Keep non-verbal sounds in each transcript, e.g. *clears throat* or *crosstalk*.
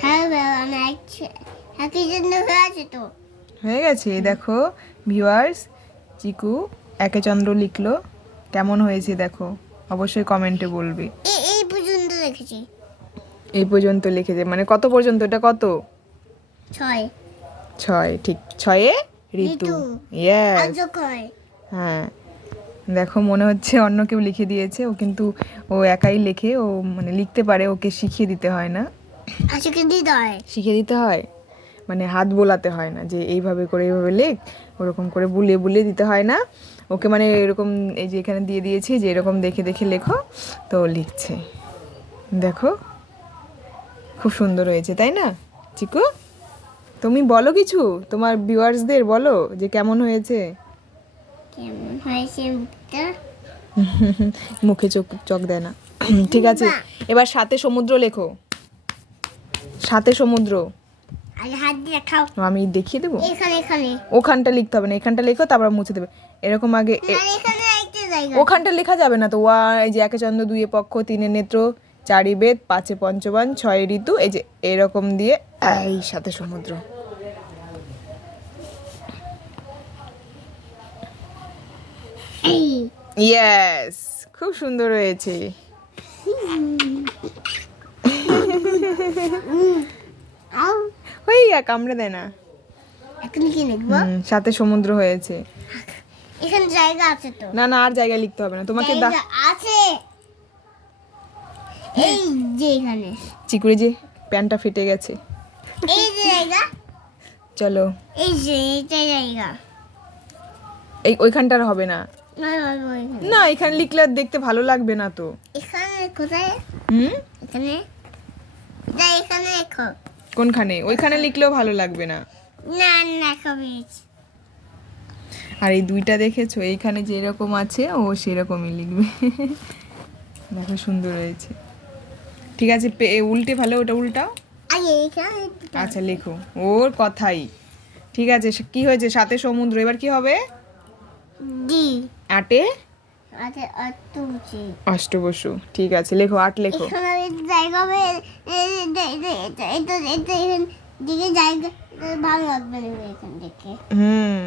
হ্যাঁ আমি হয়ে তো? হয়ে গেছে এই দেখো ভিউয়ার্স চিকু একে চন্দ্র লিখলো কেমন হয়েছে দেখো অবশ্যই কমেন্টে বলবে। এই পর্যন্ত দেখেছি এই পর্যন্ত লিখেছে মানে কত পর্যন্ত এটা কত? ছয়। ছয় ঠিক ছয়ে? ঋতু ঋতু। ইয়েস হ্যাঁ দেখো মনে হচ্ছে অন্য কেউ লিখে দিয়েছে ও কিন্তু ও একাই লেখে ও মানে লিখতে পারে ওকে শিখিয়ে দিতে হয় না। আজকে দিতে হয়। শিখে দিতে হয়। মানে হাত বোলাতে হয় না যে এইভাবে করে এইভাবে লেখ ওরকম করে বুলিয়ে বুলিয়ে দিতে হয় না। ওকে মানে এরকম এই যে এখানে দিয়ে দিয়েছি যে এরকম দেখে দেখে লেখো তো লিখছে। দেখো খুব সুন্দর হয়েছে তাই না? চিকু তুমি বলো কিছু তোমার ভিউয়ার্সদের বলো যে কেমন হয়েছে? কেমন হয়েছে *laughs* মুখে চোখ চোখ দেয় না। *clears throat* ঠিক আছে এবার সাথে সমুদ্র লেখো। সাথে সমুদ্র। আমি দেখিয়ে দেবো? ওখানটা লিখতে হবে না এখানটা লেখো তারপর মুছে দেবে। এরকম আগে জায়গা। ওখানটা লেখা যাবে না তো। ওয়া এই যে একে চন্দ্র দুয়ে পক্ষ তিনে নেত্র চারি বেদ পাঁচে পঞ্চবান ছয় ঋতু এই যে এরকম দিয়ে এই সাথে সমুদ্র। ইয়েস খুব সুন্দর হয়েছে। ওই কামড়ে দেয় না। এখন কি লিখব? সাথে সমুদ্র হয়েছে। এখানে জায়গা আছে তো। না না আর জায়গায় লিখতে হবে না। তোমাকে আছে। এই যে এখানে। চিকুরে যে প্যান্টটা ফেটে গেছে। এই যে জায়গা। চলো। এই যে এইটা জায়গা। এই ওইখানটার হবে না। না এখানে লিখলে দেখতে ভালো লাগবে না তো। এখানে কোথায়? হুম? এখানে? এখানে রেখো কোনখানে? ওইখানে লিখলেও ভালো লাগবে না। না না কবি আর এই দুইটা দেখেছ? এইখানে যেরকম আছে ও সেরকমই লিখবে। দেখো সুন্দর হয়েছে। ঠিক আছে উল্টে ভালো ওটা উল্টাও। আচ্ছা লেখো। ওর কথাই। ঠিক আছে কি হয়েছে? সাথে সমুদ্র। এবার কি হবে? আটে? আচ্ছা অষ্টবসু ঠিক আছে লেখো আট লেখো জায়গা হবে দিকে জায়গা ভালো লাগবে এখান থেকে হুম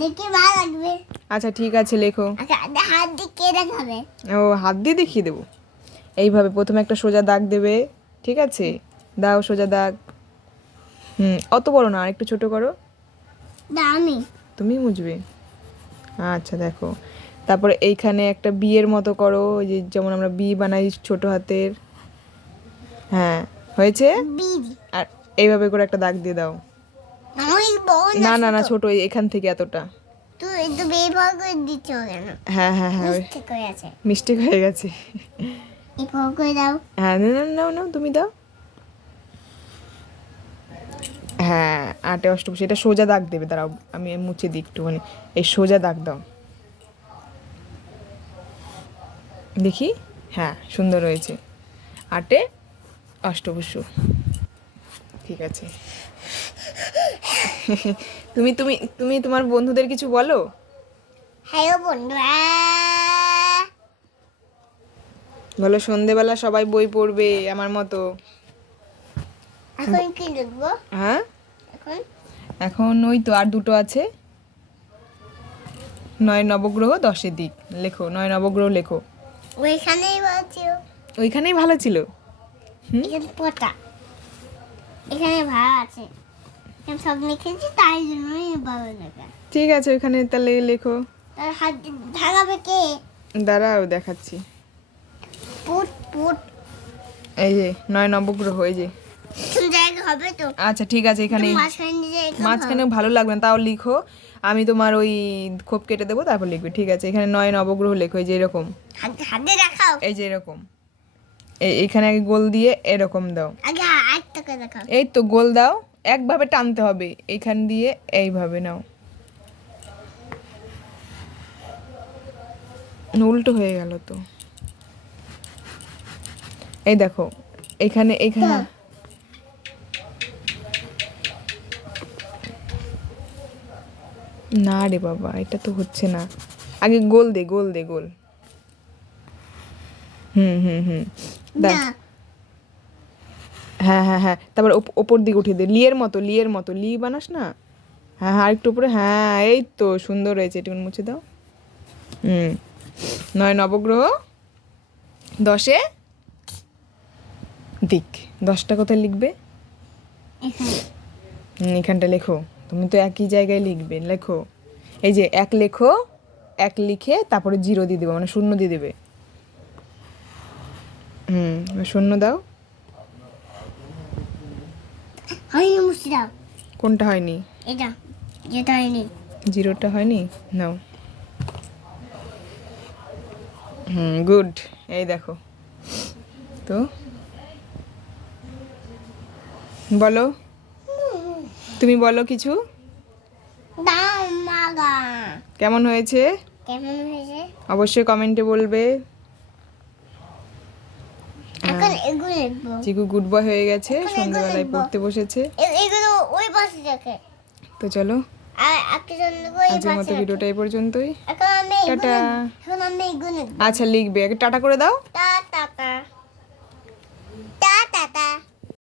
দেখে ভালো লাগবে আচ্ছা ঠিক আছে লেখো আচ্ছা হাত দিয়ে কে দেখাবে ও হাত দিয়ে দেখিয়ে দেবো এইভাবে প্রথমে একটা সোজা দাগ দেবে ঠিক আছে দাও সোজা দাগ হুম অত বড় না একটু ছোট করো না আমি তুমি মুছবে আচ্ছা দেখো তারপরে এইখানে একটা বিয়ের মতো করো ওই যে যেমন আমরা বি বানাই ছোট হাতের। হ্যাঁ হয়েছে? আর এইভাবে করে একটা দাগ দিয়ে দাও। না না না ছোট এখান থেকে এতটা। হ্যাঁ হ্যাঁ হ্যাঁ হয়ে মিস্টেক হয়ে গেছে। হ্যাঁ না না নাও নাও তুমি দাও। হ্যাঁ আটে অষ্টম সেটা সোজা দাগ দেবে দাঁড়াও আমি মুছে দিই একটুখানি। এই সোজা দাগ দাও। দেখি? হ্যাঁ সুন্দর হয়েছে। আটে অষ্টবসু। ঠিক আছে। তুমি তুমি তুমি তোমার বন্ধুদের কিছু বলো? হ্যালো বন্ধুরা বলো সন্ধেবেলা সবাই বই পড়বে আমার মতো। এখন কি লিখব? হ্যাঁ? এখন? এখন ওই তো আর দুটো আছে। নয় নবগ্রহ দশের দিক। লেখো নয় নবগ্রহ লেখো। ওইখানেই বলছি ওইখানেই ভালো ছিল? এখানে পোটা। এখানে ভালো আছে। এখানে সব লিখেছি তাই জন্যই ভালো লেখা ঠিক আছে ওইখানে তাহলে লেখো। হাত ঢাকাবে কে? দাঁড়াও দেখাচ্ছি। পুট পুট। এই যে নয় নবগ্রহ এই যে। আচ্ছা ঠিক আছে এখানে মাঝখানে ভালো লাগবে না তাও লিখো। আমি তোমার ওই খোপ কেটে দেবো তারপর লিখবে ঠিক আছে। এখানে নয় নবগ্রহ লেখো এই যে এরকম। এই যে এরকম। এইখানে আগে গোল দিয়ে এরকম দাও। এই তো গোল দাও একভাবে টানতে হবে। এইখান দিয়ে এইভাবে নাও। উল্টো হয়ে গেল তো। এই দেখো এখানে এখানে না রে বাবা এটা তো হচ্ছে না। আগে গোল দে গোল দে গোল। হুম হুম হুম। হ্যাঁ হ্যাঁ হ্যাঁ তারপর ওপ- ওপর দিকে উঠিয়ে দে। লিয়ের মতো লিয়ের মতো। লি বানাস না? হ্যাঁ হ্যাঁ আরেকটু উপরে। হ্যাঁ এই তো সুন্দর হয়েছে। একটু মুছে দাও। হুম। নয় নবগ্রহ। দশে? দিক। দশটা কোথায় লিখবে? এখানটা লেখো। তুমি তো একই জায়গায় লিখবে লেখো। এই যে এক লেখো এক লিখে তারপরে জিরো দিয়ে দেবে মানে শূন্য দিয়ে দেবে। হুম শূন্য দাও। হয়নি মুছে দাও। কোনটা হয়নি? এটা যেটা হয়নি। জিরোটা হয়নি? নাও। হুম গুড। এই দেখো। তো? বলো। তুমি বলো কিছু? কেমন হয়েছে? কেমন হয়েছে? অবশ্যই কমেন্টে বলবে। এখন এগুলো চিকু গুড বয় হয়ে গেছে সন্ধ্যাবেলায় পড়তে বসেছে। এগুলো ওই পাশে রাখে তো চলো। আজকের মতো ভিডিওটা এই পর্যন্তই। টাটা। আচ্ছা লিখবে। টাটা করে দাও।